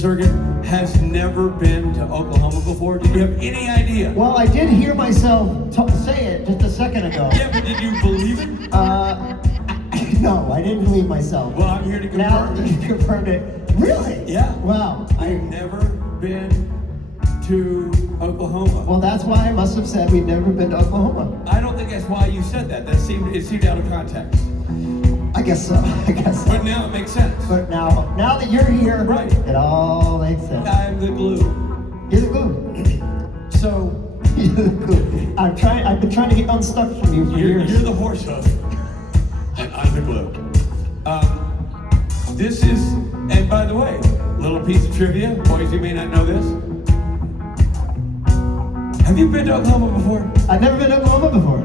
circuit has never been to Oklahoma before? Did you have any idea? Well, I did hear myself say it just a second ago. Yeah, but did you believe it? No, I didn't believe myself. Well, I'm here to Now confirm you it. confirmed it. Really? Yeah. Wow. I've never been to Oklahoma. Well, that's why I must have said we've never been to Oklahoma. I don't think that's why you said that. It seemed out of context. I guess so. But now it makes sense. But now that you're here, right, it all makes sense. I'm the glue. You're the glue. So you're the glue. I've been trying to get unstuck from you for years. You're the horse hoof, and I'm the glue. This is, and by the way, little piece of trivia, boys, you may not know this. Have you been to Oklahoma before? I've never been to Oklahoma before.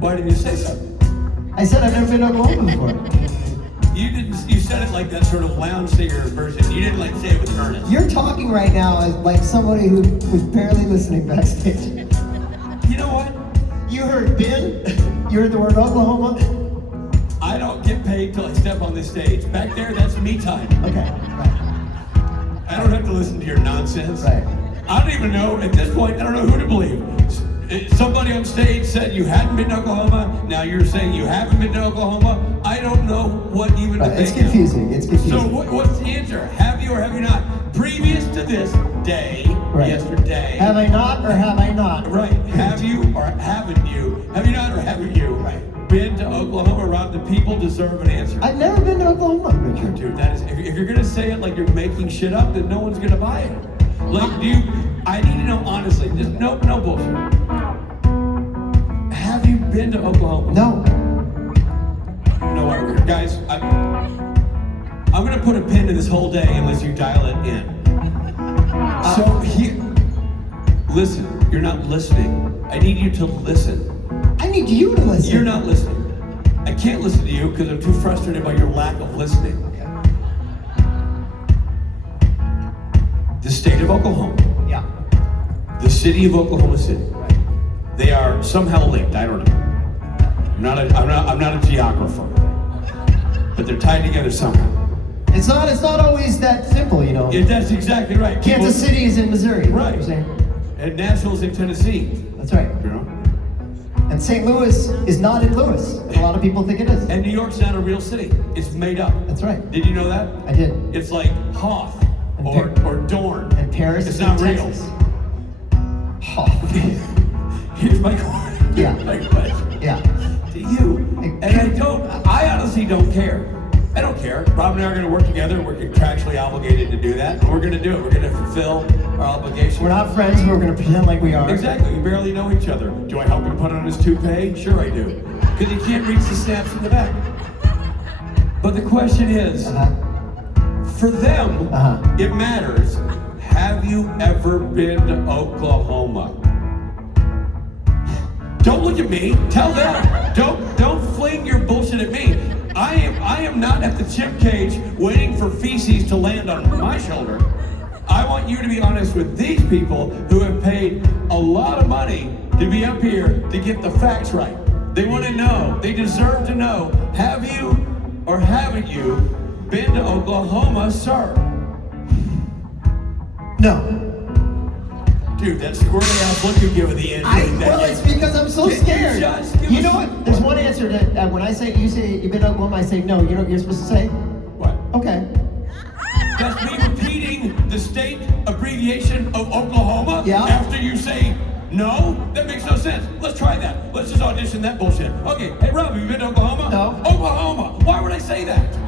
Why didn't you say so? I said I've never been to Oklahoma before. You didn't. You said it like that sort of lounge singer version. You didn't like say it with earnest. You're talking right now as like somebody who was barely listening backstage. You know what? You heard Ben. You heard the word Oklahoma. I don't get paid till I step on this stage. Back there, that's me time. Okay. Right. I don't have to listen to your nonsense. Right. I don't even know, at this point, I don't know who to believe. Somebody on stage said you hadn't been to Oklahoma, now you're saying you haven't been to Oklahoma. I don't know what even to think. It's confusing, it's confusing. So what's the answer? Have you or have you not? Previous to this day, yesterday. Have I not or have I not? Right, have you or haven't you? Have you not or haven't you? Right. Been to Oklahoma? Rob, the people deserve an answer. I've never been to Oklahoma, Richard. Dude, that is, if you're gonna say it like you're making shit up, then no one's gonna buy it. Like, I need to know honestly, just no bullshit. Have you been to Oklahoma? No. No, guys, I'm gonna put a pin to this whole day unless you dial it in. So here, listen, you're not listening. I need you to listen. I need you to listen. You're not listening. I can't listen to you because I'm too frustrated by your lack of listening. The state of Oklahoma. Yeah. The city of Oklahoma City. They are somehow linked. I don't know. I'm not a geographer, but they're tied together somehow. It's not always that simple, you know. That's exactly right. Kansas City is in Missouri. Right. And Nashville's in Tennessee. That's right. You know. And St. Louis is not in Louis. A lot of people think it is. And New York's not a real city. It's made up. That's right. Did you know that? I did. It's like Hoth or Dorn. And Paris It's is not in real. Texas. Hoth. Here's my question. Yeah. My question. Yeah. To you. And I honestly don't care. I don't care. Rob and I are going to work together. We're contractually obligated to do that. And we're going to do it. We're going to fulfill our obligation. We're not friends, but we're going to pretend like we are. Exactly. We barely know each other. Do I help him put on his toupee? Sure I do. Because he can't reach the snaps in the back. But the question is, for them, it matters. Have you ever been to Oklahoma? Don't look at me. Tell them. Don't fling your bullshit at me. I am not at the chip cage waiting for feces to land on my shoulder. I want you to be honest with these people who have paid a lot of money to be up here to get the facts right. They want to know. They deserve to know. Have you or haven't you been to Oklahoma, sir? No. Dude, that squirrely ass look you give at the end. Well, it's because I'm so scared. You know what? There's one answer that when you say you've been to Oklahoma, I say no. You know what you're supposed to say? What? Okay. That's me repeating the state abbreviation of Oklahoma after you say no? That makes no sense. Let's try that. Let's just audition that bullshit. Okay, hey Rob, have you been to Oklahoma? No. Oklahoma. Why would I say that?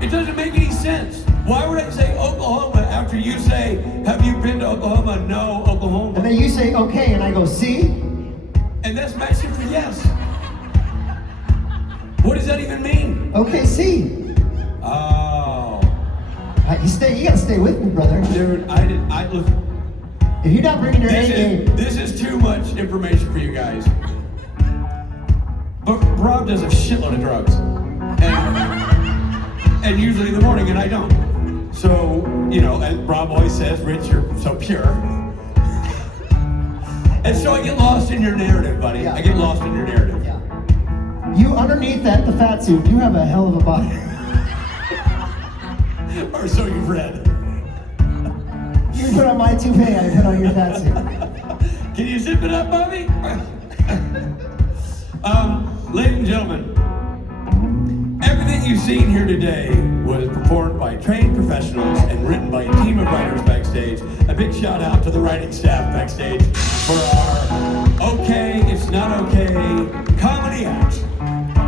It doesn't make any sense. Why would I say Oklahoma after you say, have you been to Oklahoma? No, Oklahoma. And then you say okay, and I go, see? And that's Mexican for yes. What does that even mean? Okay, see. Oh. You gotta stay with me, brother. Dude, look. If you're not bringing your A game. This is too much information for you guys. But Rob does a shitload of drugs. And usually in the morning, and I don't. So, you know, as Rob always says, Rich, you're so pure. And so I get lost in your narrative, buddy. Yeah. I get lost in your narrative. Yeah. You, underneath that, the fat suit, you have a hell of a body. Or so you've read. my toupee, I put on your fat suit. Can you zip it up, Bobby? Ladies and gentlemen, everything you've seen here today was performed by trained professionals and written by a team of writers backstage. A big shout out to the writing staff backstage for our okay, it's not okay comedy act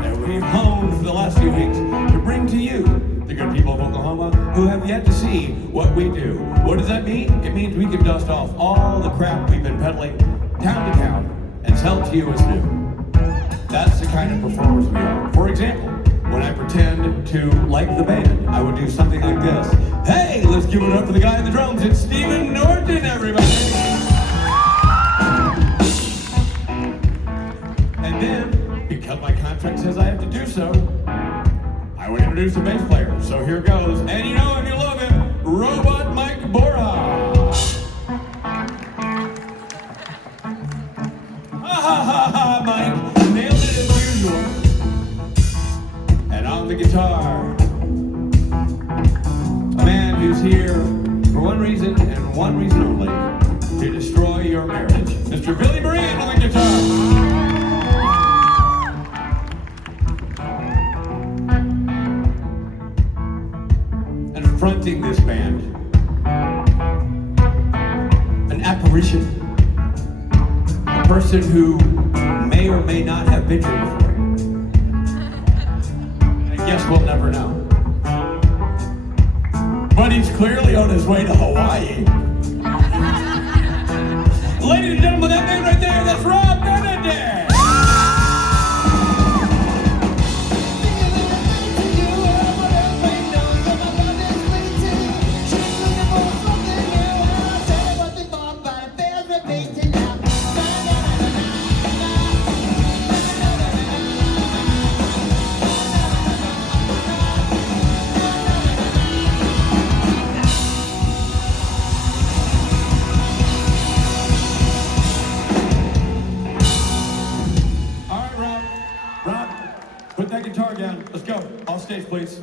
that we've honed for the last few weeks to bring to you, the good people of Oklahoma, who have yet to see what we do. What does that mean? It means we can dust off all the crap we've been peddling town to town and sell it to you as new. That's the kind of performers we are. For example, when I pretend to like the band, I would do something like this. Hey, let's give it up for the guy in the drums. It's Stephen Norton, everybody. And then, because my contract says I have to do so, I would introduce the bass player. So here goes. And you know him, you love him, Robot Mike Borja. Ha ha ha ha, Mike. Nailed it as usual. And on the guitar, a man who's here for one reason and one reason only, to destroy your marriage. Mr. Billy Moran on the guitar. And fronting this band, an apparition, a person who may or may not have been here before. Guess we'll never know. But he's clearly on his way to Hawaii. Ladies and gentlemen, that man right there, that's Rob Benedict. Put that guitar down. Let's go. Off stage, please.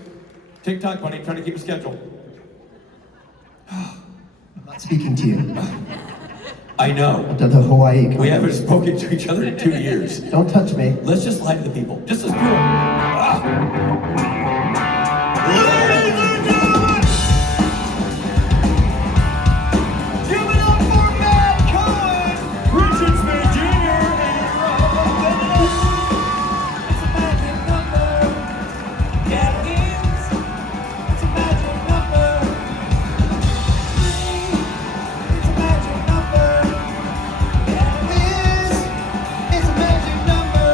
Tick-tock, buddy. Trying to keep a schedule. I'm not speaking to you. I know. The Hawaii. We haven't spoken to each other in 2 years. Don't touch me. Let's just lie to the people. Just let's do it. Ah. Ladies and gentlemen, give it up for Matt Cohen, Richard Smith Jr., and Rob Benedict. It's a magic number. Yeah, it is. It's a magic number. It's a magic number. Yeah, it is. It's a magic number.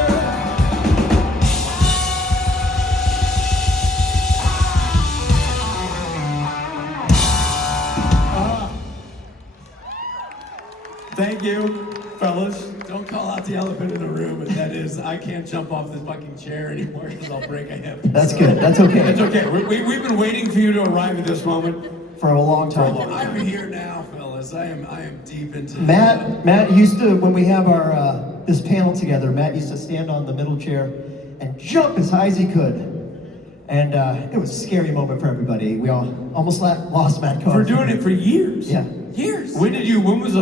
Thank you, fellas. Don't call out the elephant in the room, and that is, I can't jump off this fucking chair anymore because I'll break a hip. That's good. That's okay. It's okay. We've been waiting for you to arrive at this moment. For a long time. I'm here now, fellas. I am deep into Matt used to, when we have our this panel together, Matt used to stand on the middle chair and jump as high as he could. And it was a scary moment for everybody. We all almost lost Matt Cohen. We're doing it for years. Yeah. Years. When was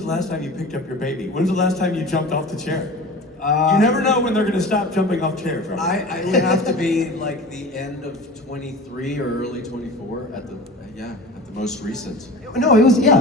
the last time you picked up your baby? When's the last time you jumped off the chair? You never know when they're going to stop jumping off chairs. Right? I would have to be like the end of 23 or early 24 at the most recent. No, it was I feel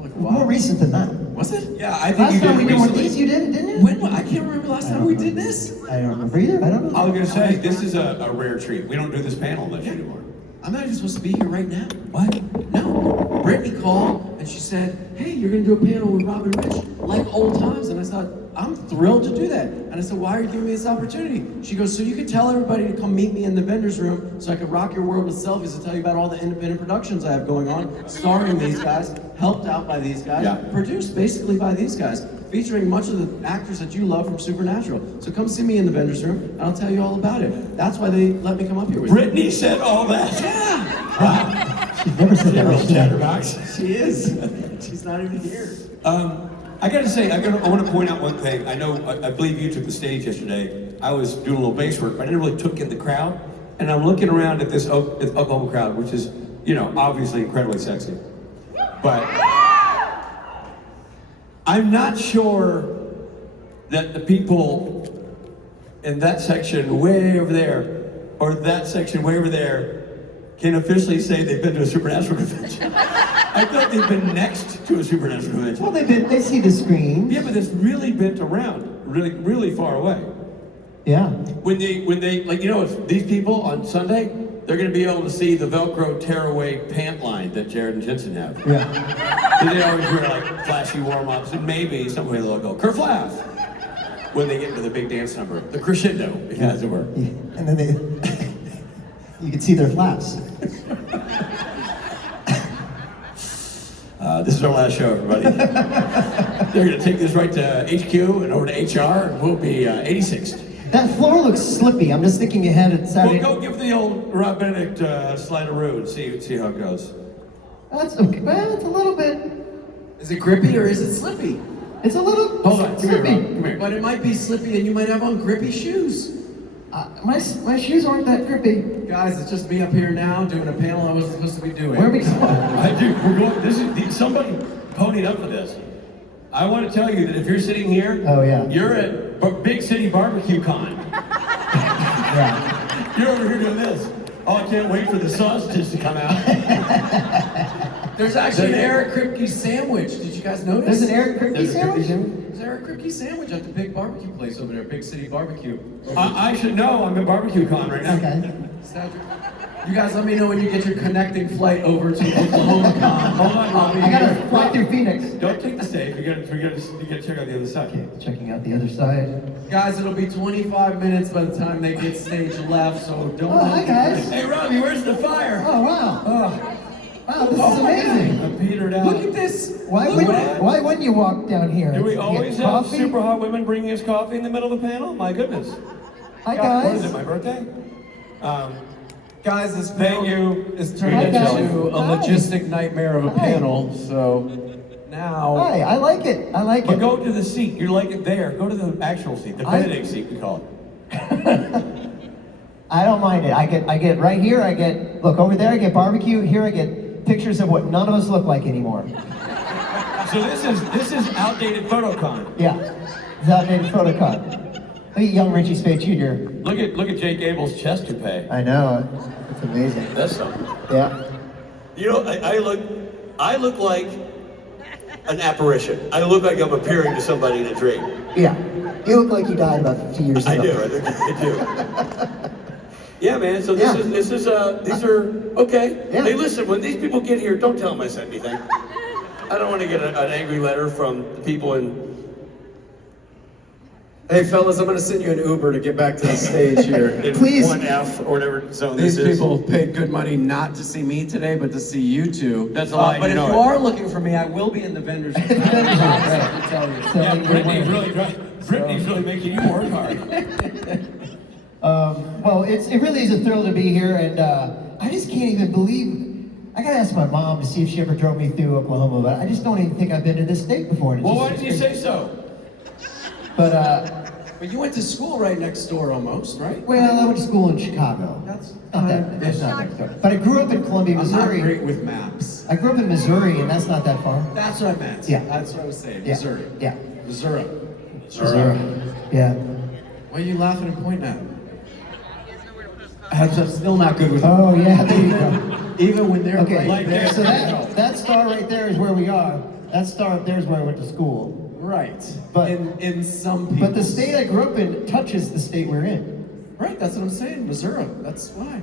like a while. more recent than that. Was it? Yeah, I think Last you did time we did one of recently. these, you did, didn't you? When? I can't remember last time we did this. I don't remember either. I don't know. I was going to say, this is a rare treat. We don't do this panel unless you do more. I'm not even supposed to be here right now. What? No. Brittany called and she said, hey, you're going to do a panel with Rob and Rich, like old times. And I thought, I'm thrilled to do that. And I said, why are you giving me this opportunity? She goes, so you can tell everybody to come meet me in the vendor's room so I can rock your world with selfies and tell you about all the independent productions I have going on, starring these guys, helped out by these guys, produced basically by these guys, featuring much of the actors that you love from Supernatural. So come see me in the vendor's room and I'll tell you all about it. That's why they let me come up here with you. Brittany said all that. Yeah. Wow. She's never said that. Real chatterbox. She is. She's not even here. I gotta say, I want to point out one thing. I know, I believe you took the stage yesterday. I was doing a little bass work, but I never really took in the crowd. And I'm looking around at this Oklahoma crowd, which is you know, obviously incredibly sexy. But I'm not sure that the people in that section way over there, or that section way over there, can officially say they've been to a supernatural convention. I thought they've been next to a supernatural convention. Well, they see the screen. Yeah, but it's really bent around, really far away. Yeah. When they like, you know, these people on Sunday, they're going to be able to see the Velcro tearaway pant line that Jared and Jensen have. Yeah. So they always wear like flashy warm-ups and maybe somewhere they'll go kerflaff when they get into the big dance number, the crescendo, as it were. Yeah. And then you can see their flaps. This is our last show, everybody. They're going to take this right to HQ and over to HR, and we'll be 86th. That floor looks slippy. I'm just thinking ahead at Saturday. We'll go give the old Rob Benedict slideroo and see how it goes. That's okay. Well, it's a little bit. Is it grippy or is it slippy? It's a little. Hold on, come here, slippy. Rob. Come here. But it might be slippy and you might have on grippy shoes. My shoes aren't that grippy. Guys, it's just me up here now doing a panel I wasn't supposed to be doing. Where are we going? I do. We're going. This is somebody ponied up for this. I want to tell you that if you're sitting here, Oh, yeah. you're at Big City Barbecue Con. Yeah. You're over here doing this. Oh, I can't wait for the sausages to come out. There's actually an Eric Kripke sandwich. Did you guys notice? There's an Eric Kripke There's a sandwich? There's an Eric Kripke sandwich at the big barbecue place over there, Big City Barbecue. I should know. I'm at Barbecue Con right now. Okay. You guys let me know when you get your connecting flight over to Oklahoma Con. Hold on, Rob. I gotta fly through Phoenix. Don't take the stage. We gotta check out the other side. Checking out the other side. Guys, it'll be 25 minutes by the time they get stage left, so don't. Oh, hi guys. Hey, Robbie, where's the fire? Oh, wow. Oh, Wow, this Oh is my amazing. I'm petered out. Look at this. Why wouldn't you walk down here? Do we Get always have coffee? super hot women bringing us coffee in the middle of the panel? My goodness. Hi What is guys. it, my birthday? Guys, this Thank you. is turned Hi, guys. into a Hi. logistic nightmare of a Hi. panel, so now. Hi, I like it. I like But it. go to the seat. You like it there. Go to the actual seat, the Benedict seat, we call it. I don't mind it. I get right here. Look over there. I get barbecue. Here I get pictures of what none of us look like anymore. So this is outdated photocon. Yeah, it's outdated photocard. Look at young Richie Spade Jr. Look at Jake Abel's chest toupee. I know. It's amazing. That's something. Yeah. You know, I look like an apparition. I look like I'm appearing to somebody in a dream. Yeah. You look like you died about 50 years ago. I do. I do. Yeah, man. So these are okay. Yeah. Hey, listen. When these people get here, don't tell them I said anything. I don't want to get an angry letter from the people in. Hey fellas, I'm gonna send you an Uber to get back to the stage here. In Please. 1F or whatever zone These this is. people paid good money not to see me today, but to see you two. That's a lie, But you if know you it. are looking for me, I will be in the vendors. The vendors booth, right. I can tell you. So Yeah, you're Brittany's winning. really making you work hard. Well, it really is a thrill to be here, and I just can't even believe. I gotta ask my mom to see if she ever drove me through Oklahoma, but I just don't even think I've been to this state before. and it's Well, just- why didn't you say so? But But you went to school right next door almost, right? well, I went to school in Chicago. That's Not that. That's not next door. But I grew up in Columbia, I'm not Missouri. great with maps. I grew up in Missouri, and that's not that far. That's what I meant. Yeah. That's what I was saying. Yeah. Missouri. Yeah. Missouri. Missouri. Yeah. Why are you laughing and pointing at him? I'm still not good with Oh yeah, there you go. Even when they're Okay, right Like there. so that star right there is where we are. That star up there is where I went to school. Right. But- in some people. But the state I grew up in touches the state we're in. Right, that's what I'm saying. Missouri. That's why.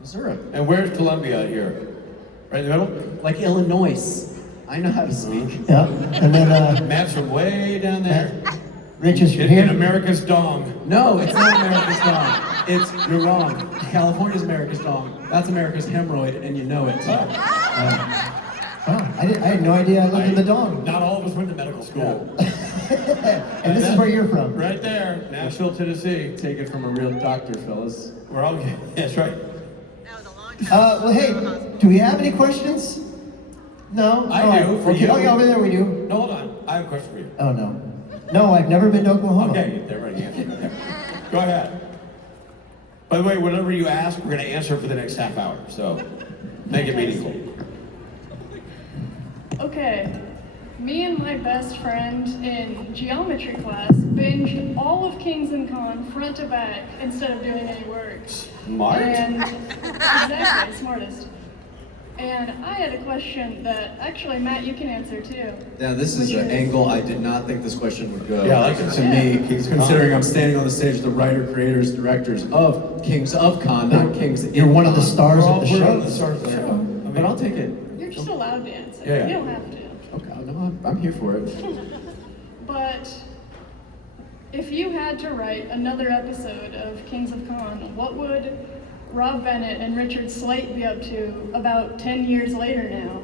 Missouri. And where's Columbia here? Right in the middle? Like Illinois. I know how to speak. Yeah. And then Maps from way down there. Rich is from In here. America's dong. No, it's not America's dong. You're wrong. California's America's dong. That's America's hemorrhoid, and you know it. Oh, I had no idea I lived in the dong. Not all of us went to medical school. And this is where you're from. Right there, Nashville, Tennessee. Take it from a real doctor, fellas. We're all that's right. Well, hey, do we have any questions? No? I All right. do, for Okay. you. Oh, yeah, over there we do. No, hold on. I have a question for you. Oh, no. No, I've never been to Oklahoma. Okay, they're ready. Okay. Go ahead. By the way, whatever you ask, we're going to answer for the next half hour. So, Make it meaningful. Okay, me and my best friend in geometry class binged all of Kings and Con front to back instead of doing any work. Smart. And exactly, smartest. And I had a question that actually, Matt, you can answer too. Now, this is an angle I did not think this question would go. Yeah, I like it. To me, considering I'm standing on the stage with the writer, creators, directors of Kings of Con, not Kings. You're one of the stars of the We're show. on the stars of the show. But I'll take it. You're just allowed to answer. Yeah. You don't have to. Okay, no, I'm here for it. But if you had to write another episode of Kings of Con, what would Rob Bennett and Richard Slate be up to about 10 years later now?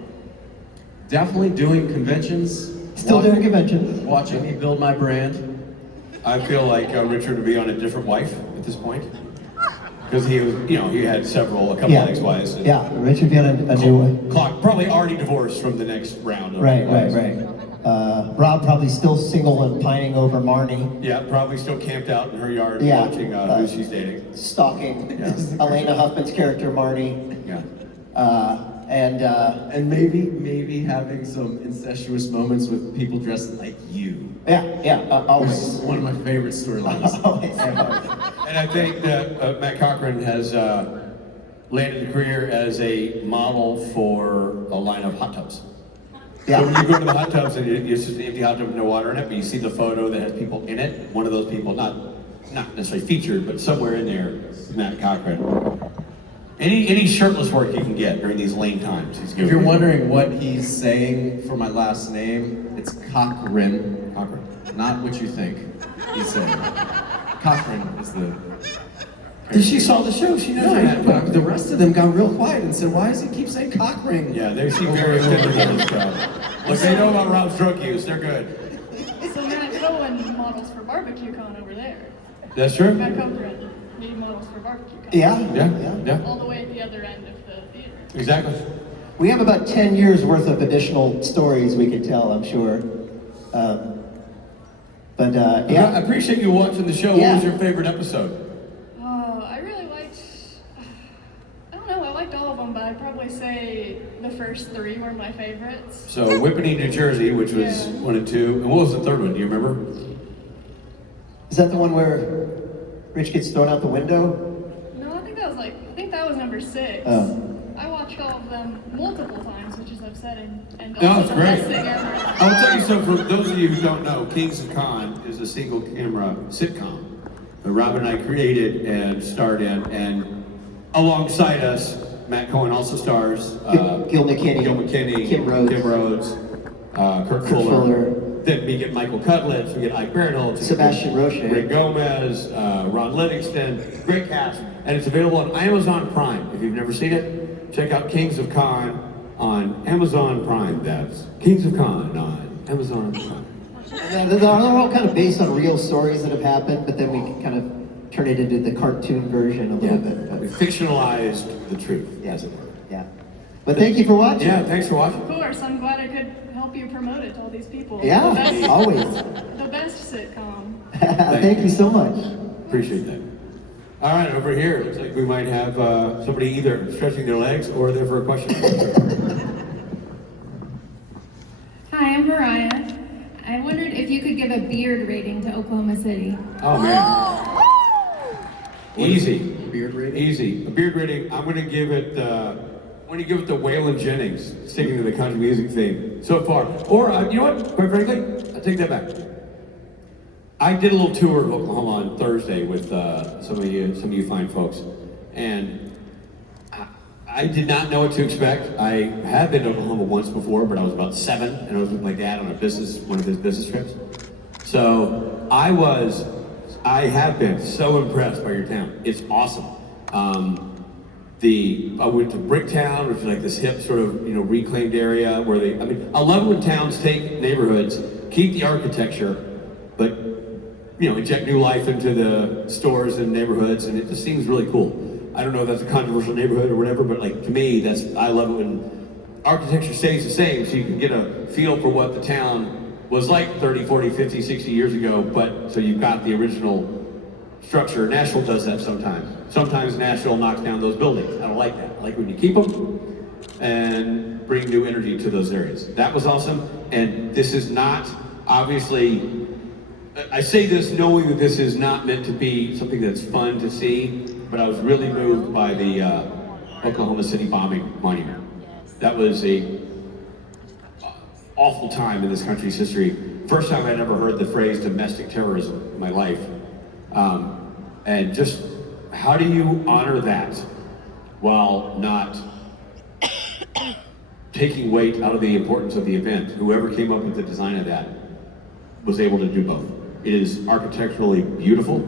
Definitely doing conventions. Still doing conventions. Watching me build my brand. I feel like Richard would be on a different wife at this point. Because he was, he had a couple Yeah. ex-wives. and Yeah, Richard got a new one. Clock probably already divorced from the next round of Right. wives. Rob probably still single and pining over Marnie, Yeah, probably still camped out in her yard Yeah. watching who she's dating. stalking Yeah. Elena Huffman's character Marnie, Yeah. And maybe having some incestuous moments with people dressed like you. always. This is one of my favorite storylines. Always. And I think that Matt Cochran has landed a career as a model for a line of hot tubs. Yeah. So when you go to the hot tubs and it's just an empty hot tub with no water in it, but you see the photo that has people in it, one of those people, not necessarily featured, but somewhere in there, is Matt Cochran. Any shirtless work you can get during these lean times, he's good. If you're wondering what he's saying for my last name, it's Cochran. Cochran. Not what you think he's saying. Cochran is the... She saw the show, she knows No, that. but the rest of them got real quiet and said, why does he keep saying cock ring? Yeah, they seem very offended by this crowd. Look, they know about Rob's drug use, they're good. So Matt Cohen models for Barbecue Con over there. That's true? Matt Cochran, he models for Barbecue Con. Yeah. All the way at the other end of the theater. Exactly. We have about 10 years worth of additional stories we could tell, I'm sure. I appreciate you watching the show. Yeah. What was your favorite episode? I really liked, I don't know, I liked all of them, but I'd probably say the first three were my favorites. So Whippany, New Jersey, which was 1 and 2. And what was the third one? Do you remember? Is that the one where Rich gets thrown out the window? No, I think that was number 6. Oh. I watched all of them multiple times, which is upsetting. And No, also it's the great. best thing ever. I'll tell you, so for those of you who don't know, Kings of Con is a single camera sitcom that Robin and I created and starred in, and alongside us, Matt Cohen also stars. Gil McKinney. Kim Rhodes. Kurt Fuller. Fuller. Then we get Michael Cutlitz, we get Ike Barinholtz, Sebastian Roche. Rick Gomez, Ron Livingston, great cast. And it's available on Amazon Prime. If you've never seen it, check out Kings of Con on Amazon Prime. That's Kings of Con on Amazon Prime. They're all kind of based on real stories that have happened, but then we kind of turn it into the cartoon version a little bit. We fictionalized the truth, as it were. Yeah. But thank you for watching. Yeah, thanks for watching. Of course, I'm glad I could help you promote it to all these people. Yeah, The best- always. The best sitcom. Thank you so much. Appreciate that. All right, over here, it looks like we might have somebody either stretching their legs or there for a question. Hi, I'm Mariah. I wondered if you could give a beard rating to Oklahoma City. Oh, man. Easy. Beard rating? Easy. A beard rating, I'm gonna give it the Waylon Jennings, sticking to the country music theme so far. Or, you know what, quite frankly, I'll take that back. I did a little tour of Oklahoma on Thursday with some of you fine folks, and I did not know what to expect. I had been to Oklahoma once before, but I was about 7, and I was with my dad on one of his business trips. So I have been so impressed by your town. It's awesome. I went to Bricktown, which is like this hip sort of reclaimed area where I love when towns take neighborhoods, keep the architecture, but inject new life into the stores and neighborhoods, and it just seems really cool. I don't know if that's a controversial neighborhood or whatever, but to me, I love it when architecture stays the same, so you can get a feel for what the town was like 30, 40, 50, 60 years ago, but so you've got the original structure. Nashville does that sometimes. Sometimes Nashville knocks down those buildings. I don't like that. I like when you keep them, and bring new energy to those areas. That was awesome, and this is not, obviously, I say this knowing that this is not meant to be something that's fun to see, but I was really moved by the Oklahoma City bombing monument. That was a awful time in this country's history. First time I'd ever heard the phrase domestic terrorism in my life. And just, how do you honor that while not taking weight out of the importance of the event? Whoever came up with the design of that was able to do both. It is architecturally beautiful,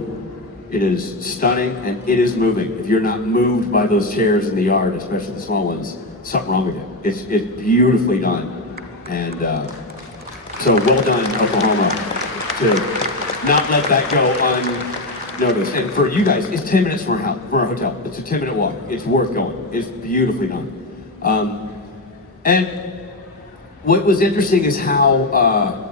it is stunning, and it is moving. If you're not moved by those chairs in the yard, especially the small ones, something wrong with you. It's beautifully done. And so well done, Oklahoma, to not let that go unnoticed. And for you guys, it's 10 minutes from our hotel. It's a 10-minute walk. It's worth going. It's beautifully done. And what was interesting is how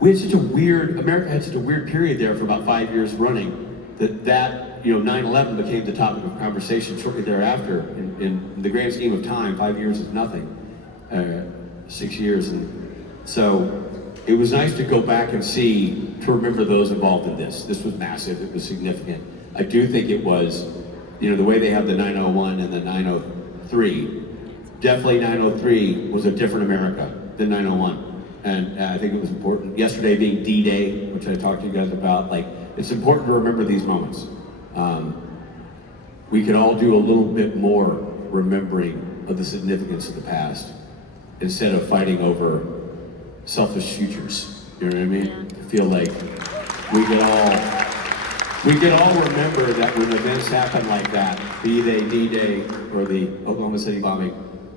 we had such a weird, America had such a weird period there for about 5 years running that 9/11 became the topic of conversation shortly thereafter. In the grand scheme of time, 5 years is nothing. 6 years, and so it was nice to go back and see, to remember those involved in this. This was massive, it was significant. I do think it was, the way they have the 901 and the 903, definitely 903 was a different America than 901. And I think it was important. Yesterday being D-Day, which I talked to you guys about, it's important to remember these moments. We could all do a little bit more remembering of the significance of the past, instead of fighting over selfish futures. You know what I mean? I feel like we could all remember that when events happen like that, be they D-Day or the Oklahoma City bombing,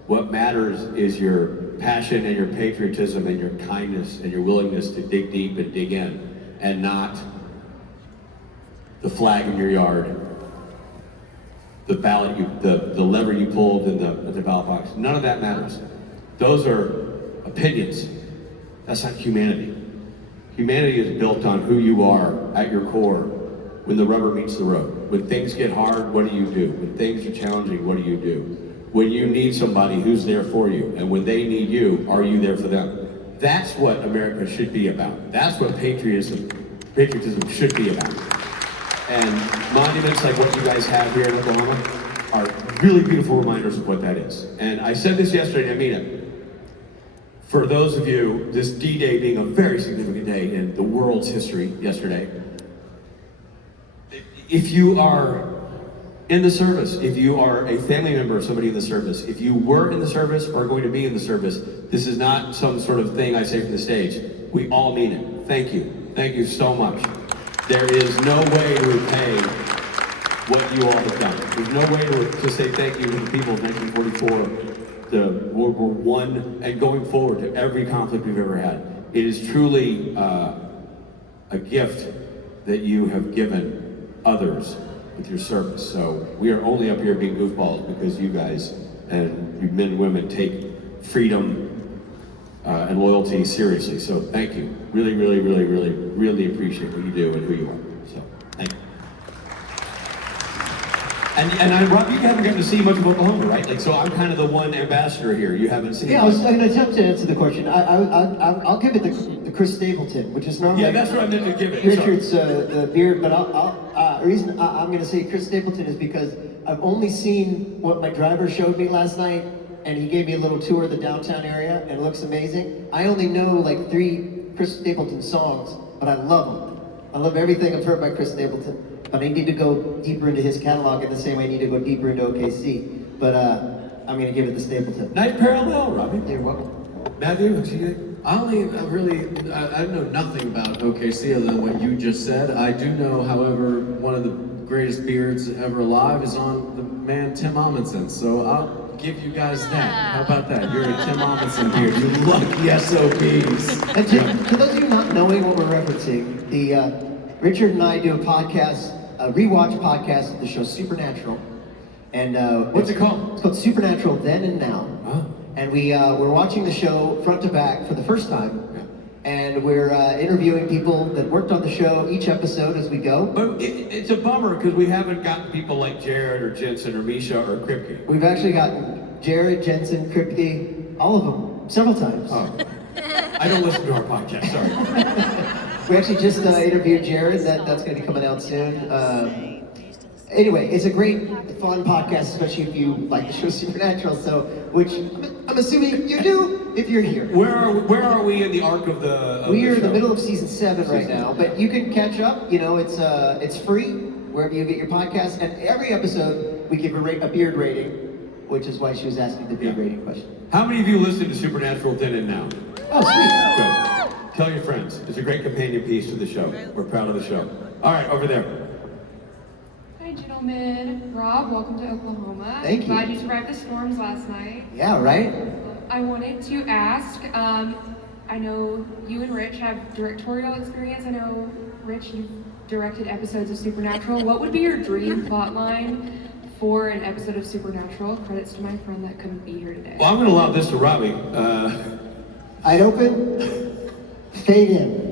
what matters is your passion and your patriotism and your kindness and your willingness to dig deep and dig in, and not the flag in your yard, the ballot, the lever you pulled in the ballot box. None of that matters. Those are opinions. That's not humanity. Humanity is built on who you are at your core when the rubber meets the road. When things get hard, what do you do? When things are challenging, what do you do? When you need somebody, who's there for you? And when they need you, are you there for them? That's what America should be about. That's what patriotism should be about. And monuments like what you guys have here in Oklahoma are really beautiful reminders of what that is. And I said this yesterday, and I mean it. For those of you, this D-Day being a very significant day in the world's history yesterday, if you are in the service, if you are a family member of somebody in the service, if you were in the service or are going to be in the service, this is not some sort of thing I say from the stage. We all mean it. Thank you. Thank you so much. There is no way to repay what you all have done. There's no way to say thank you to the people of 1944, the World War I, and going forward to every conflict we've ever had. It is truly a gift that you have given others with your service. So we are only up here being goofballs because you guys and you men and women take freedom and loyalty seriously. So thank you. Really, really, really, really, really appreciate what you do and who you are. So thank you. And Rob, you haven't gotten to see much of Oklahoma, right? So I'm kind of the one ambassador here. You haven't seen. Yeah, I was going to attempt to answer the question. I'll give it the Chris Stapleton, which is normally. Yeah, that's what I meant to give it. Richard's the beard, but the reason I'm going to say Chris Stapleton is because I've only seen what my driver showed me last night, and he gave me a little tour of the downtown area, and it looks amazing. I only know 3 Chris Stapleton songs, but I love them. I love everything I've heard by Chris Stapleton. But I need to go deeper into his catalog in the same way I need to go deeper into OKC. But I'm going to give it to Stapleton. Nice parallel, Robbie. You're welcome. Matthew, what you think? I know nothing about OKC other than what you just said. I do know, however, one of the greatest beards ever alive is on the man Tim Amundsen. So I'll give you guys that. How about that? You're a Tim Amundsen beard. You lucky SOBs. And to those of you not knowing what we're referencing, Richard and I do a podcast, a rewatch podcast of the show Supernatural. And what's it called? It's called Supernatural Then and Now. Huh? And we're watching the show front to back for the first time. Yeah. And we're interviewing people that worked on the show each episode as we go. But it's a bummer because we haven't gotten people like Jared or Jensen or Misha or Kripke. We've actually gotten Jared, Jensen, Kripke, all of them, several times. Oh. I don't listen to our podcast, sorry. We actually just interviewed Jared. That's going to be coming out soon. Anyway, it's a great, fun podcast, especially if you like the show Supernatural. So, which I'm assuming you do if you're here. Where are we in the arc of the? We are in the show? middle of season 7 right now, but you can catch up. You know, it's free wherever you get your podcast, and every episode we give a beard rating, which is why she was asking the beard rating question. How many of you listen to Supernatural then and now? Oh, sweet. Good. Tell your friends. It's a great companion piece to the show. We're proud of the show. All right, over there. Hi, gentlemen. Rob, welcome to Oklahoma. Thank you. Glad you survived the storms last night. Yeah, right? I wanted to ask, I know you and Rich have directorial experience. I know, Rich, you've directed episodes of Supernatural. What would be your dream plot line for an episode of Supernatural? Credits to my friend that couldn't be here today. Well, I'm going to allow this to Robbie. I'd open, fade in.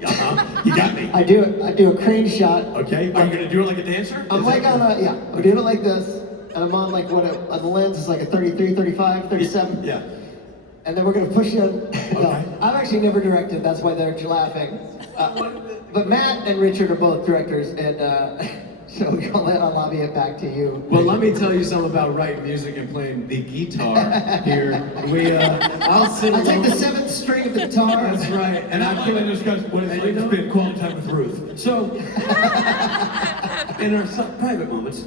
You got me. I do a crane shot. Okay. Are you going to do it like a dancer? I'm like on a, yeah, I'm doing it like this, and I'm on like the lens is like a 33, 35, 37. Yeah. And then we're gonna push in. Okay. No, I've actually never directed, that's why they're laughing. But Matt and Richard are both directors, and so I'll lobby it back to you. Well, let me tell you something about writing music and playing the guitar here. I'll sit I take the alone. 7th string of the guitar. That's right. And I'm going to discuss what it's like to spend quality time with Ruth. So, in our private moments,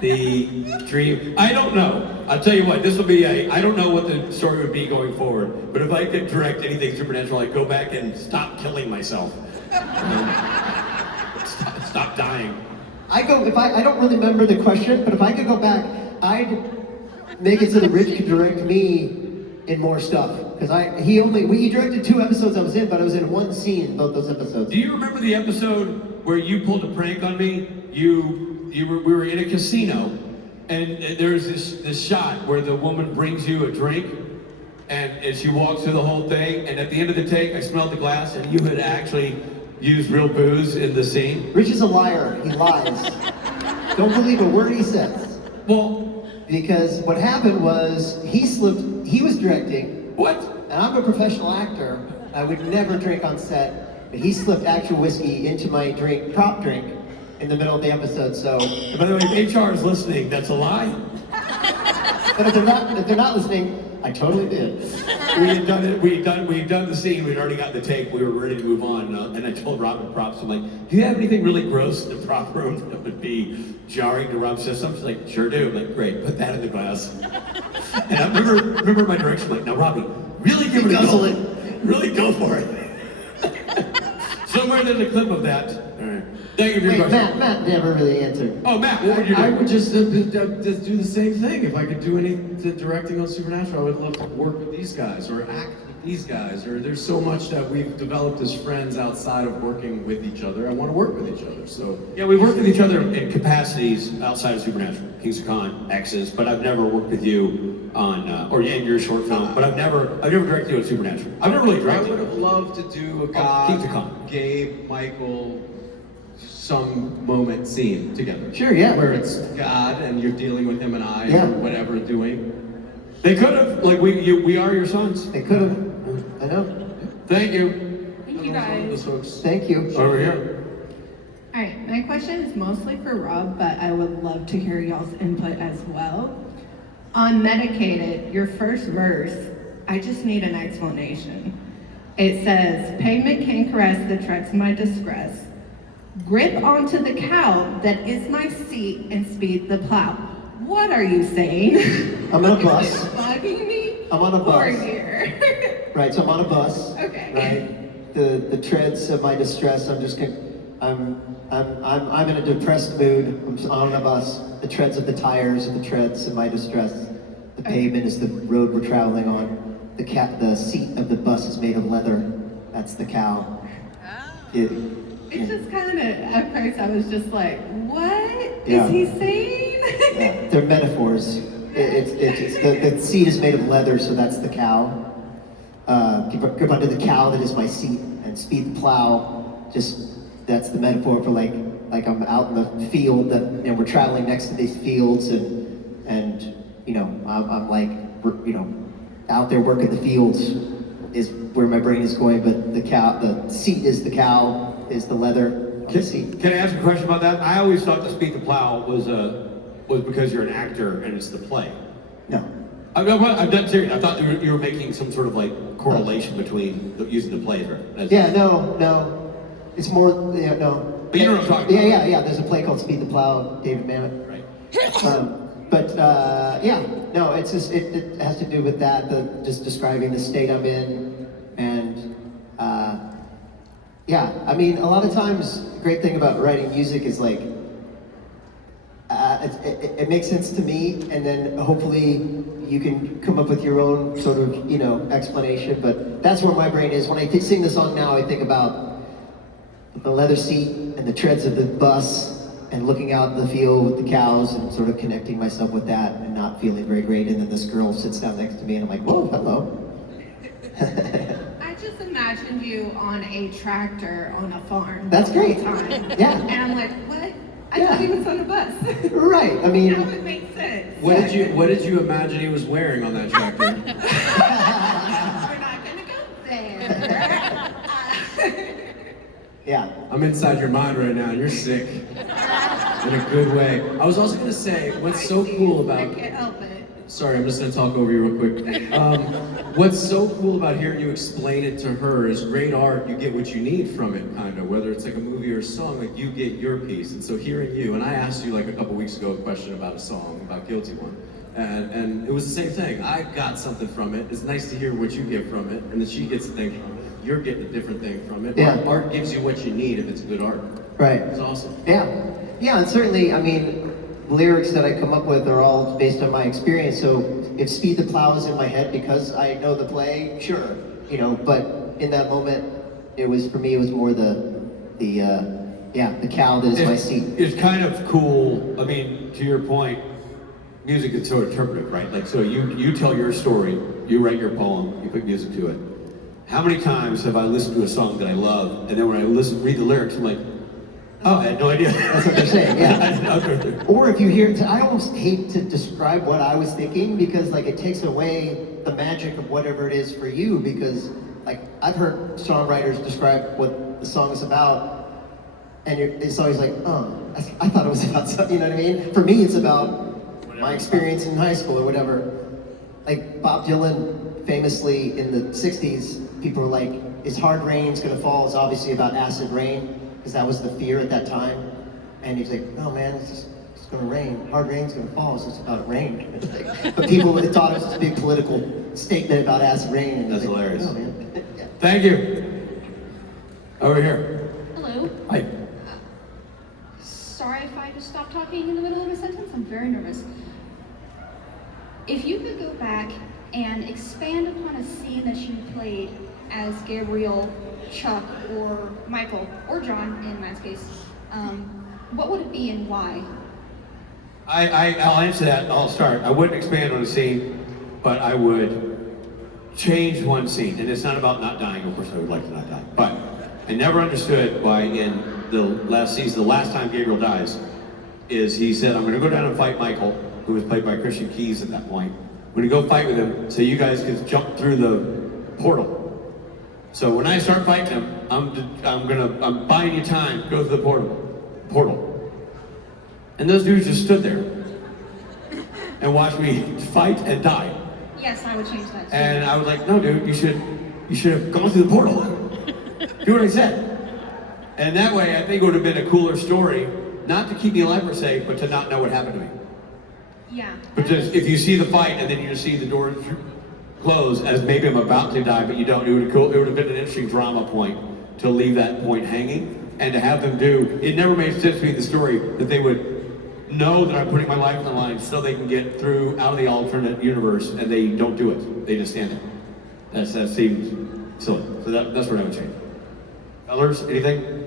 the dream, I don't know. I'll tell you what, this will be I don't know what the story would be going forward, but if I could direct anything Supernatural, I'd go back and stop killing myself. Stop dying. I don't really remember the question, but if I could go back, I'd make it so that Rich could direct me in more stuff. Because he directed 2 episodes I was in, but I was in 1 scene in both those episodes. Do you remember the episode where you pulled a prank on me? We were in a casino, and there's this shot where the woman brings you a drink, and she walks through the whole thing, and at the end of the take, I smelled the glass, and you had actually used real booze in the scene. Rich is a liar. He lies. Don't believe a word he says. Well, Because what happened was he was directing, what? and I'm a professional actor. I would never drink on set, but he slipped actual whiskey into my prop drink, in the middle of the episode, so. And by the way, if HR is listening, that's a lie. But if they're not listening, I totally did. We had done it. We had done the scene. We'd already got the take. We were ready to move on. And I told Rob in props, I'm like, "Do you have anything really gross in the prop room that would be jarring to Rob's system?" She's like, "Sure do." I'm like, "Great, put that in the glass." And I remember my direction. Like, "Now, Robbie, really give it a go. Really go for it." Somewhere there's a clip of that. All right. Thank you for your question. Matt never really answered. Oh, Matt, what would you do? I would just do the same thing. If I could do any directing on Supernatural, I would love to work with these guys or act with these guys. Or there's so much that we've developed as friends outside of working with each other. I want to work with each other. So yeah, we worked with each other in capacities outside of Supernatural, Kings of Con, X's, but I've never worked with you on, or in your short film, but I've never directed you on Supernatural. I've never really I directed. would have loved to do a Kings of God, Con. Gabe, Michael, some moment scene together. Sure, yeah. Where it's God and you're dealing with him and I Yeah. or whatever doing. They could have, like we are your sons. They could have. I know. Thank you. Thank you guys. Those folks. Thank you. Over here. All right, my question is mostly for Rob, but I would love to hear y'all's input as well. On Medicated, your first verse, I just need an explanation. It says, pavement can caress the treads of my distress. Grip onto the cow that is my seat and speed the plow. What are you saying? I'm on a bus. Bugging me? I'm on a bus. Or here? Right, so I'm on a bus. Okay. Right. The treads of my distress. I'm in a depressed mood. I'm on a bus. The treads of the tires are the treads of my distress. The pavement is the road we're traveling on. The seat of the bus is made of leather. That's the cow. It's just kind of, at first I was just like, what Yeah. is he saying? Yeah, they're metaphors. The seat is made of leather, so that's the cow. Grip onto the cow that is my seat and speed the plow. Just that's the metaphor for like like I'm out in the field that, you know, we're traveling next to these fields and you know, I'm like, you know, out there working the fields is where my brain is going, but the seat is the cow, is the leather on the seat. Can I ask a question about that? I always thought the Speed the Plow was because you're an actor and it's the play. No. I'm dead serious. I thought you were making some sort of like correlation between using the plays, right? Yeah, no. It's more, yeah, no. But you know what I'm talking about. Yeah. There's a play called Speed the Plow, David Mamet. Right. Yeah, no, it's just, it has to do with that, just describing the state I'm in, and yeah, I mean, a lot of times, the great thing about writing music is like, it makes sense to me, and then hopefully you can come up with your own sort of, you know, explanation, but that's where my brain is. When I sing the song now, I think about the leather seat and the treads of the bus, and looking out in the field with the cows and sort of connecting myself with that and not feeling very great. And then this girl sits down next to me and I'm like, whoa, hello. I just imagined you on a tractor on a farm. That's the whole great. Time. Yeah. And I'm like, what? I thought he was on a bus. Right, I mean. That would make sense. What did you imagine he was wearing on that tractor? We're not gonna go there. Yeah. I'm inside your mind right now, and you're sick. In a good way. I was also gonna say, what's so cool about... I can't help it. Sorry, I'm just gonna talk over you real quick. What's so cool about hearing you explain it to her is great art, you get what you need from it, kind of. Whether it's like a movie or a song, like you get your piece. And so hearing you, and I asked you like a couple weeks ago a question about a song, about Guilty One. And it was the same thing. I got something from it. It's nice to hear what you get from it, and then she gets a thing from it. You're getting a different thing from it. Yeah. Art gives you what you need if it's good art. Right. It's awesome. Yeah, and certainly, I mean, lyrics that I come up with are all based on my experience. So if Speed the Plow is in my head because I know the play, sure, you know. But in that moment, it was more the cow that is my seat. It's kind of cool. I mean, to your point, music is so interpretive, right? Like, so you tell your story, you write your poem, you put music to it. How many times have I listened to a song that I love, and then when I read the lyrics, I'm like, oh, I had no idea. That's what they're saying, yeah. Or if you hear, I almost hate to describe what I was thinking because like it takes away the magic of whatever it is for you because like I've heard songwriters describe what the song is about and it's always like, oh, I thought it was about something, you know what I mean? For me, it's about my experience in high school or whatever. Like Bob Dylan famously in the 60s, people were like, is Hard Rain's Gonna Fall is obviously about acid rain. Because that was the fear at that time. And he's like, no man, it's gonna rain. Hard rain's gonna fall, it's just about rain. But people thought it was this big political statement about acid rain. And that's like, hilarious. oh, man. Yeah. Thank you. Over here. Hello. Hi. Sorry if I just stopped talking in the middle of a sentence. I'm very nervous. If you could go back and expand upon a scene that you played as Gabriel, Chuck, or Michael, or John in Matt's case, what would it be and why? I'll answer that. I'll start. I wouldn't expand on a scene, but I would change one scene. And it's not about not dying. Of course, I would like to not die. But I never understood why in the last season, the last time Gabriel dies, is he said, I'm going to go down and fight Michael, who was played by Christian Keys at that point. I'm going to go fight with him so you guys can jump through the portal. So when I start fighting him, I'm buying you time. Go through the portal. And those dudes just stood there and watched me fight and die. Yes, I would change that too. And I was like, no, dude, you should have gone through the portal. Do what I said. And that way, I think it would have been a cooler story, not to keep me alive per se, but to not know what happened to me. Yeah. But just if you see the fight and then you just see the doors close as maybe I'm about to die, but you don't, it would have been an interesting drama point to leave that point hanging and to have them do, it never made sense to me in the story that they would know that I'm putting my life on the line so they can get through out of the alternate universe and they don't do it. They just stand there. That seems silly. So that's what I would change. Others, anything?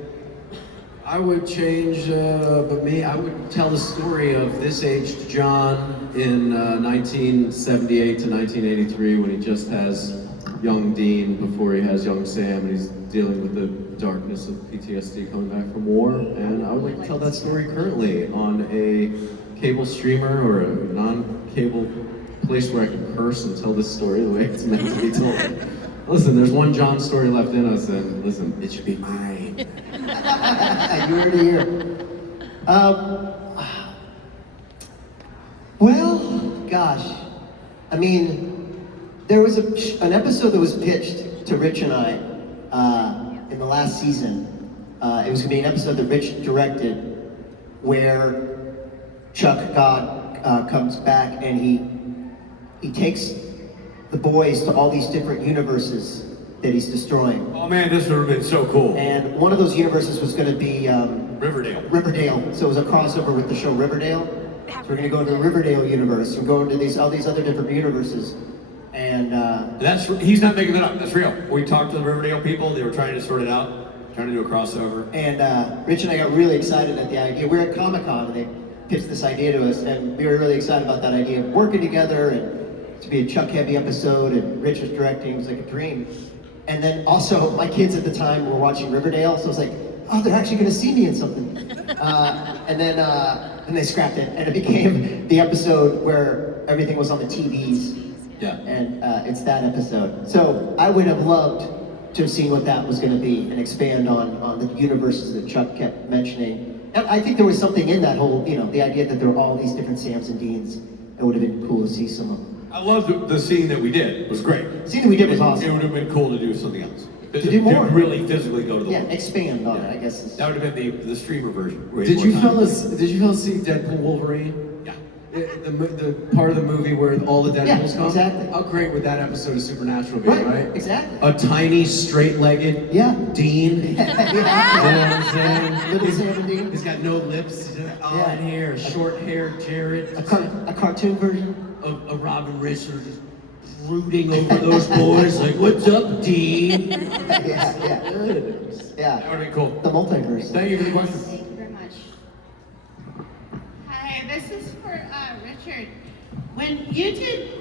I would change, I would tell the story of this aged John in 1978 to 1983 when he just has, young Dean before he has young Sam, and he's dealing with the darkness of PTSD coming back from war. And I would like to tell that story currently on a cable streamer or a non-cable place where I can curse and tell this story the way it's meant to be told. Listen, there's one John story left in us, and listen, it should be mine. You heard it here. Well, gosh, I mean, there was an episode that was pitched to Rich and I in the last season. It was gonna be an episode that Rich directed where Chuck God comes back and he takes the boys to all these different universes that he's destroying. Oh man, this would have been so cool. And one of those universes was gonna be Riverdale. Riverdale, so it was a crossover with the show Riverdale. So we're gonna go into the Riverdale universe. We're going to all these other different universes. And he's not making that up, that's real. We talked to the Riverdale people, they were trying to sort it out, trying to do a crossover. And Rich and I got really excited at the idea. We were at Comic-Con and they pitched this idea to us, and we were really excited about that idea of working together and to be a Chuck heavy episode, and Rich was directing. It was like a dream. And then also, my kids at the time were watching Riverdale, so I was like, oh, they're actually gonna see me in something. And then they scrapped it, and it became the episode where everything was on the TVs. Yeah. And it's that episode. So I would have loved to have seen what that was gonna be and expand on the universes that Chuck kept mentioning. And I think there was something in that whole, the idea that there were all these different Sams and Deans. It would have been cool to see some of them. I love the scene that we did. It was great. The scene that we did was awesome. It would have been cool to do something else. To do more. To really physically go to the Yeah, world. expand on it, I guess. That would have been the streamer version. Did you fellas see Deadpool Wolverine? Yeah. The part of the movie where all the Deadpools come? exactly. How great would that episode of Supernatural be, right? Exactly. A tiny, straight-legged Dean. Yeah. You know what I'm saying? Little Sam and Dean. He's got no lips. He's in here. Short-haired Jared. A cartoon version. Of Robin Richards just brooding over those boys like, what's up, Dean? Yeah. That would have been cool. The multiverse. Thank you for the question. Thank you very much. Hi, this is for Richard. When you did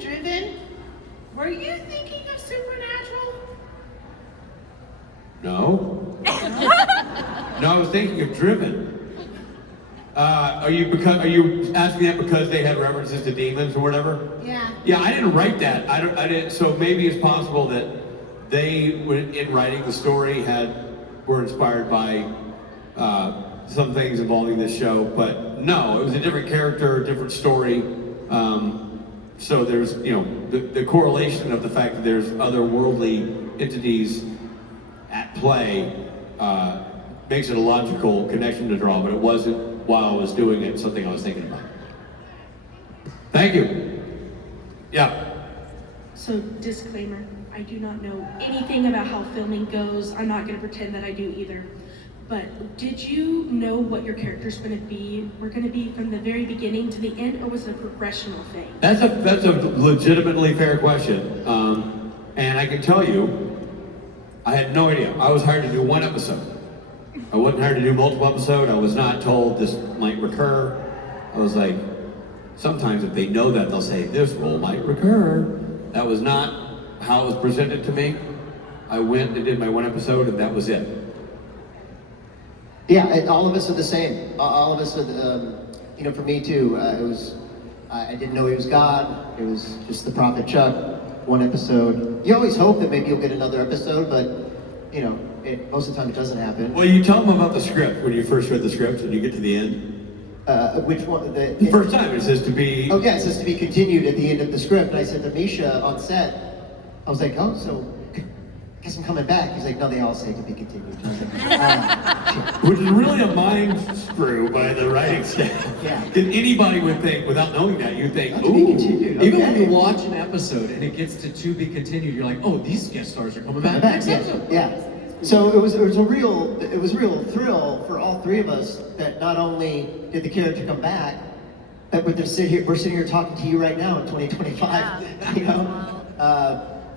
Driven, were you thinking of Supernatural? No. No, I was thinking of Driven. Are you asking that because they had references to demons or whatever? Yeah. Yeah, I didn't write that. I didn't. So maybe it's possible that they, in writing the story, were inspired by some things involving this show. But no, it was a different character, different story. So there's, the correlation of the fact that there's otherworldly entities at play makes it a logical connection to draw, but it wasn't while I was doing it something I was thinking about. Thank you. Yeah. So, disclaimer, I do not know anything about how filming goes. I'm not going to pretend that I do either. But did you know what your characters were going to be from the very beginning to the end, or was it a progressional thing? That's a legitimately fair question. And I can tell you, I had no idea. I was hired to do one episode. I wasn't hired to do multiple episodes. I was not told this might recur. I was like, sometimes if they know that, they'll say, this role might recur. That was not how it was presented to me. I went and did my one episode, and that was it. Yeah, and all of us are the same. All of us are, for me too, I didn't know he was God. It was just the Prophet Chuck, one episode. You always hope that maybe you'll get another episode, but, most of the time it doesn't happen. Well, you tell them about the script when you first read the script and you get to the end. Which one? The first time it says to be... Oh yeah, it says to be continued at the end of the script. And I said to Misha on set, I was like, oh, so I guess I'm coming back. He's like, no, they all say to be continued. I was like, Which is really a mind screw by the writing staff. Yeah. Because anybody would think, without knowing that, you'd think, To be continued. Even when Okay. you watch an episode and it gets to be continued, you're like, oh, these guest stars are coming back next episode. Yeah. So it was a real thrill for all three of us that not only did the character come back, but we're sitting here talking to you right now in 2025.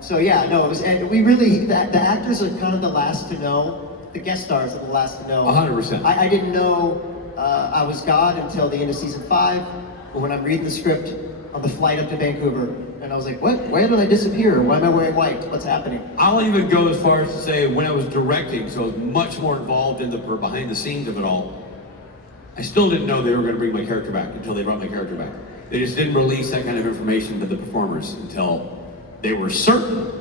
So yeah, no, it was, and we really, the actors are kind of the last to know. The guest stars are the last to know. 100%. I didn't know I was God until the end of season 5, but when I'm reading the script on the flight up to Vancouver, and I was like, what? Why did I disappear? Why am I wearing white? What's happening? I'll even go as far as to say when I was directing, so I was much more involved in the behind the scenes of it all. I still didn't know they were going to bring my character back until they brought my character back. They just didn't release that kind of information to the performers until they were certain,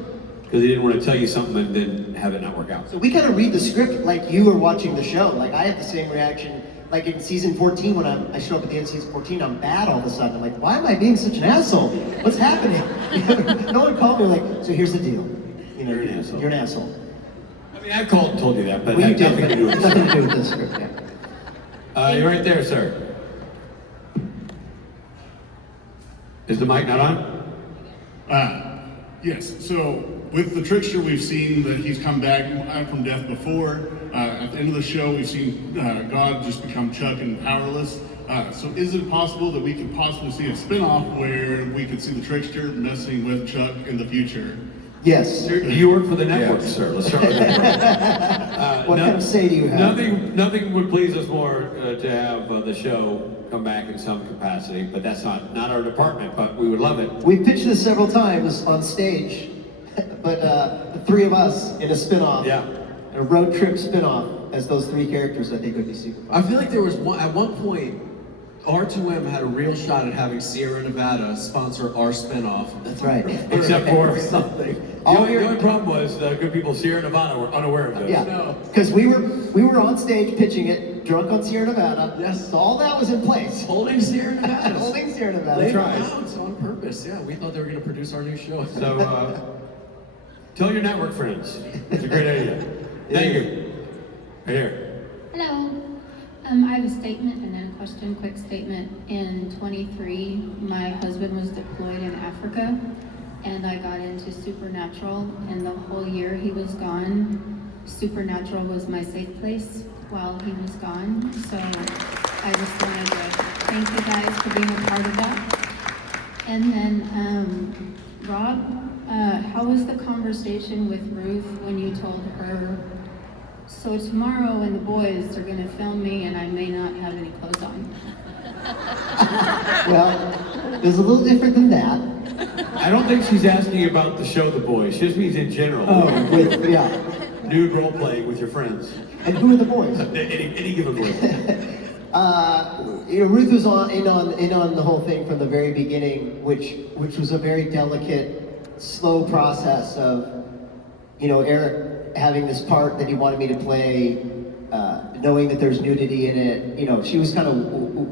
because they didn't want to tell you something and then have it not work out. So we kind of read the script like you were watching the show. Like I had the same reaction. Like in season 14, when I show up at the end of season 14, I'm bad all of a sudden. I'm like, why am I being such an asshole? What's happening? No one called me like, so here's the deal. You know, You're an asshole. You're an asshole. I mean, I called and told you that, but Well, it you had did, nothing to do but with nothing it. to do with the script, yeah. You're right there, sir. Is the mic not on? Yes, so with the trickster, we've seen that he's come back from death before. At the end of the show, we've seen God just become Chuck and powerless. So is it possible that we could possibly see a spin-off where we could see the trickster messing with Chuck in the future? Yes. You work for the network, sir. Let's start with that. What kind of say do you have? Nothing would please us more to have the show come back in some capacity, but that's not our department, but we would love it. We've pitched this several times on stage, but the three of us in a spin-off, a road trip spin-off, as those three characters, I think would be super fun. I feel like there was at one point, R2M had a real shot at having Sierra Nevada sponsor our spinoff. That's right. Except for something. The only problem was the good people of Sierra Nevada were unaware of this. Yeah, because we were on stage pitching it, drunk on Sierra Nevada. Yes. So all that was in place. Holding Sierra Nevada. Holding Sierra Nevada. They That's right. announced on purpose. Yeah, we thought they were going to produce our new show. So tell your network friends. It's a great idea. Thank you. Right here. Hello. I have a statement and then a question. Quick statement. In 23, my husband was deployed in Africa, and I got into Supernatural, and the whole year he was gone, Supernatural was my safe place while he was gone. So I just wanted to thank you guys for being a part of that. And then, Rob, how was the conversation with Ruth when you told her, so tomorrow when the boys are going to film me and I may not have any clothes on? Well, it was a little different than that. I don't think she's asking about the show The Boys. She just means in general. Yeah. Nude role playing with your friends. And who are the boys? Any given boy. Ruth was in on the whole thing from the very beginning, which was a very delicate, slow process of, Eric having this part that he wanted me to play, knowing that there's nudity in it. She was kind of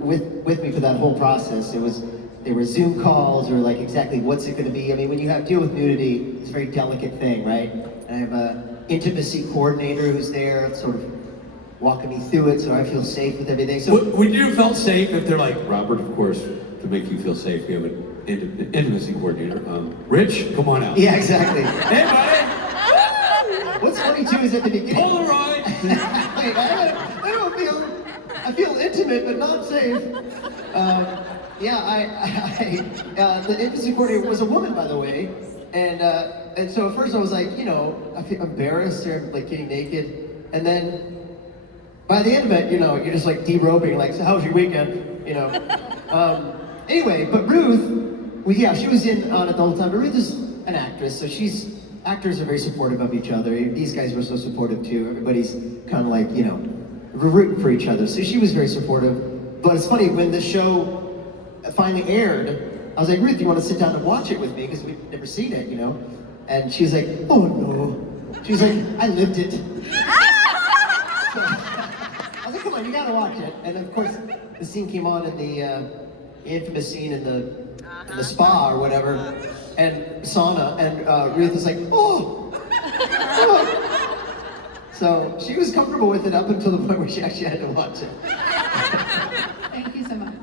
with me for that whole process. There were Zoom calls or like exactly what's it going to be. I mean, when you have to deal with nudity, it's a very delicate thing, right? And I have a intimacy coordinator who's there, sort of walking me through it, so I feel safe with everything. So would you have felt safe if they're like, Robert, of course, to make you feel safe, we have an intimacy coordinator. Rich, come on out. Yeah, exactly. Hey, buddy. What's funny too is at the beginning. Polaroid. I feel intimate, but not safe. The intimacy coordinator was a woman, by the way, and so at first I was like, I feel embarrassed or like getting naked, and then by the end of it, you're just like derobing, like, so how was your weekend? Anyway, but Ruth, she was in on it the whole time. But Ruth is an actress, so actors are very supportive of each other. These guys were so supportive too. Everybody's kind of like, we're rooting for each other. So she was very supportive. But it's funny, when the show finally aired, I was like, Ruth, you want to sit down and watch it with me? Because we've never seen it, And she was like, oh no. She was like, I lived it. So, I was like, come on, you gotta watch it. And of course, the scene came on in the infamous scene in the spa or whatever, and sauna, and Ruth was like, oh. So she was comfortable with it up until the point where she actually had to watch it. Thank you so much.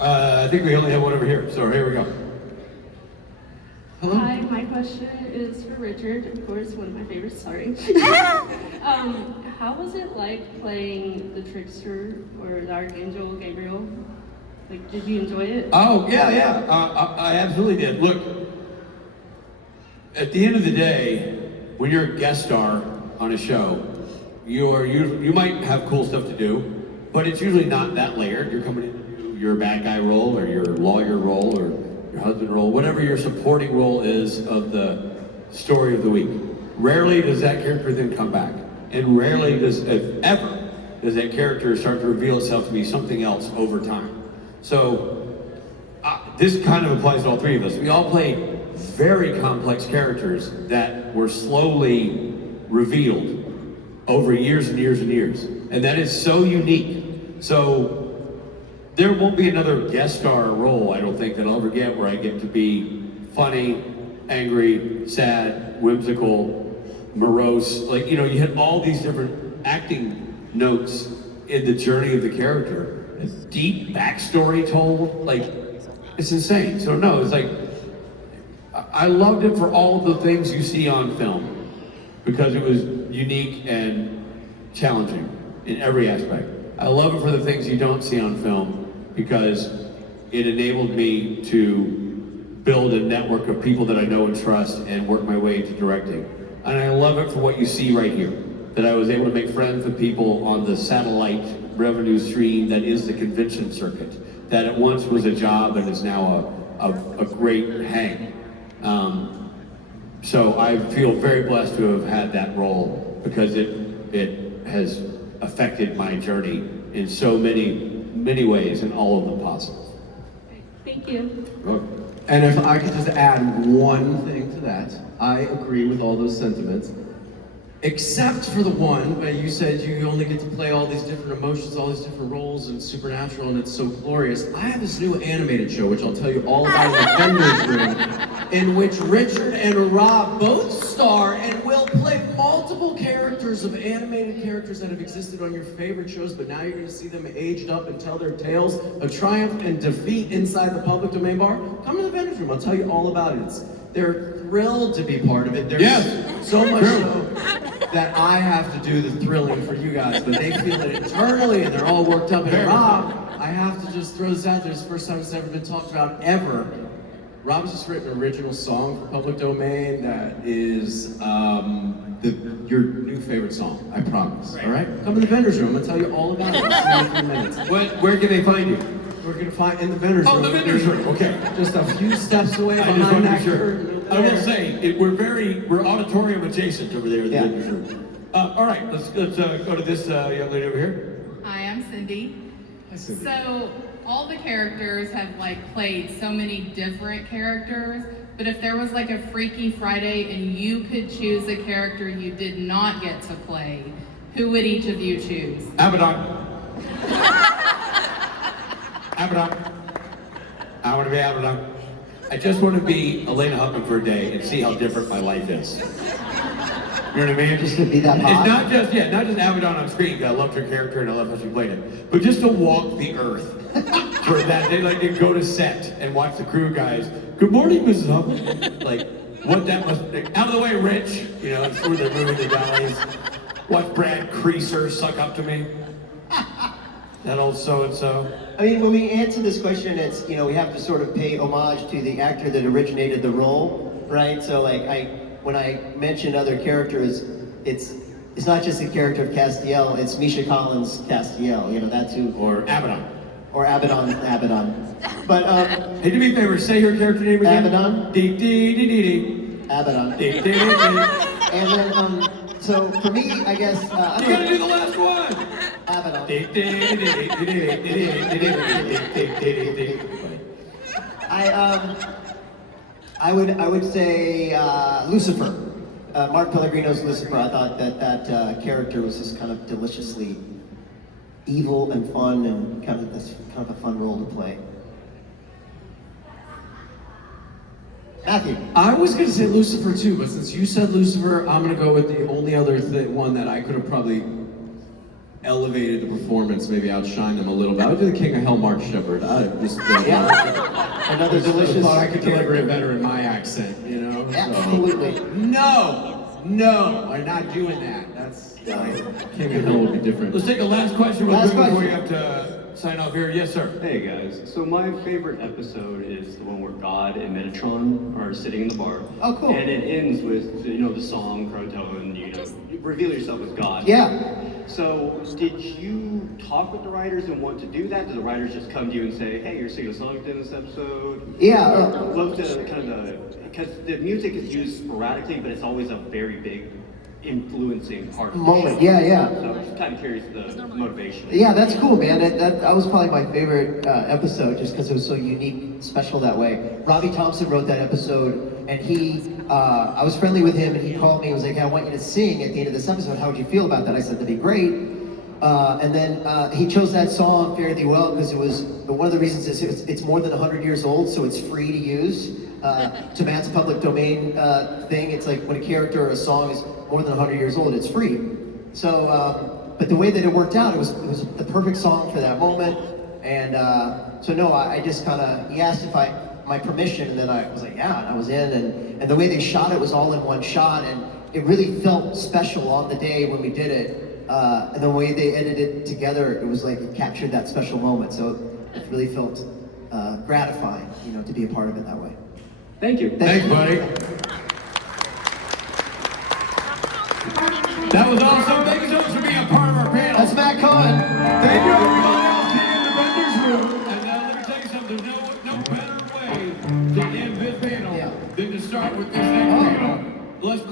I think we only have one over here, so here we go. Hello? Hi, my question is for Richard, of course, one of my favorites, sorry. How was it like playing the trickster or the Archangel Gabriel? Like, did you enjoy it? Oh, yeah. I absolutely did. Look, at the end of the day, when you're a guest star on a show, you might have cool stuff to do, but it's usually not that layered. You're coming in to do your bad guy role or your lawyer role or your husband role, whatever your supporting role is of the story of the week. Rarely does that character then come back. And rarely does, if ever, does that character start to reveal itself to be something else over time. So this kind of applies to all three of us. We all play very complex characters that were slowly revealed over years and years and years. And that is so unique. So there won't be another guest star role, I don't think, that I'll ever get where I get to be funny, angry, sad, whimsical, morose. Like, you know, you hit all these different acting notes in the journey of the character. A deep backstory told, like, it's insane. So no, it's like, I loved it for all the things you see on film because it was unique and challenging in every aspect. I love it for the things you don't see on film because it enabled me to build a network of people that I know and trust and work my way into directing. And I love it for what you see right here, that I was able to make friends with people on the satellite revenue stream that is the convention circuit, that at once was a job and is now a great hang. So I feel very blessed to have had that role because it has affected my journey in so many ways and all of them possible. Thank you. And if I could just add one thing to that, I agree with all those sentiments, except for the one where you said you only get to play all these different emotions, all these different roles in Supernatural, and it's so glorious. I have this new animated show, which I'll tell you all about in the Vendors Room, in which Richard and Rob both star and will play multiple characters of animated characters that have existed on your favorite shows, but now you're going to see them aged up and tell their tales of triumph and defeat inside the public domain bar. Come to the Vendors Room, I'll tell you all about it. They're thrilled to be part of it. There's so much so that I have to do the thrilling for you guys, but they feel it internally and they're all worked up. And Rob, I have to just throw this out there. It's the first time it's ever been talked about ever. Rob has just written an original song for public domain that is your new favorite song, I promise. All right? Come to the Vendors Room. I'm gonna tell you all about it in 2 minutes. Where can they find you? We're gonna find in the Vendors Room. Oh, the Vendors Room. Okay. Just a few steps away behind that curtain. I will say we're auditorium adjacent over there in the Vendors Room. All right, let's go to this young lady over here. Hi, I'm Cindy. Hi, Cindy. So all the characters have like played so many different characters, but if there was like a Freaky Friday and you could choose a character you did not get to play, who would each of you choose? Abaddon. Abaddon. I want to be Abaddon. I just want to be Elena Huffman for a day and see how different my life is. You know what I mean? Just to be that hot? It's not just Abaddon on screen, because I loved her character and I love how she played it, but just to walk the earth for that day, like to go to set and watch the crew guys. Good morning, Mrs. Huffman. Like, what that must be. Out of the way, Rich. You know, it's where they're moving the guys. Watch Brad Creaser suck up to me. That old so-and-so. I mean, when we answer this question, it's, you know, we have to sort of pay homage to the actor that originated the role, right? So like, when I mention other characters, it's not just the character of Castiel, it's Misha Collins Castiel, you know, that's who. Or Abaddon. Or Abaddon. But, hey, do me a favor, say your character name again. Abaddon. Dee-dee-dee-dee-dee. Abaddon. Dee-dee-dee-dee. And then, so for me, I guess, you gotta do the last one. Abaddon. I would say Lucifer. Mark Pellegrino's Lucifer. I thought that character was just kind of deliciously evil and fun, and kind of a fun role to play. Matthew. I was gonna say Lucifer too, but since you said Lucifer, I'm gonna go with the only other one that I could have probably elevated the performance, maybe outshined them a little bit. I would do the King of Hell, Mark Shepard. Another delicious. Thought I could deliver it better in my accent, you know? Absolutely. So. No, I'm not doing that. That's King of Hell would be different. Let's take a last question before you have to sign off here. Yes, sir. Hey guys. So my favorite episode is the one where God and Metatron are sitting in the bar. Oh, cool. And it ends with the song Croto, and you reveal yourself as God. Yeah. So did you talk with the writers and want to do that? Did the writers just come to you and say, hey, you're singing a song in this episode? Yeah. What was the kind of because the music is used sporadically, but it's always a very big influencing part of the Moment, show. yeah. So I'm just kind of curious the motivation. Yeah, that's cool, man. That was probably my favorite episode, just because it was so unique, special that way. Robbie Thompson wrote that episode, and I was friendly with him, and he called me and was like, hey, I want you to sing at the end of this episode. How would you feel about that? I said, that'd be great. And then he chose that song, Fare Thee Well, because it was, one of the reasons is it's more than 100 years old, so it's free to use. To Matt's public domain thing, it's like when a character or a song is more than 100 years old, it's free. So, but the way that it worked out, it was the perfect song for that moment. And so no, I just kind of, he asked if my permission, and then I was like, yeah, and I was in. And the way they shot it was all in one shot, and it really felt special on the day when we did it. And the way they edited it together, it was like it captured that special moment. So it really felt gratifying, to be a part of it that way. Thank you. Thanks, buddy. That was awesome. Thank you so much for being a part of our panel. That's Matt Cohen. Thank you, everybody. I'll see you in the vendor's room. And now let me tell you something. There's no better way to end this panel than to start with this next panel. Let's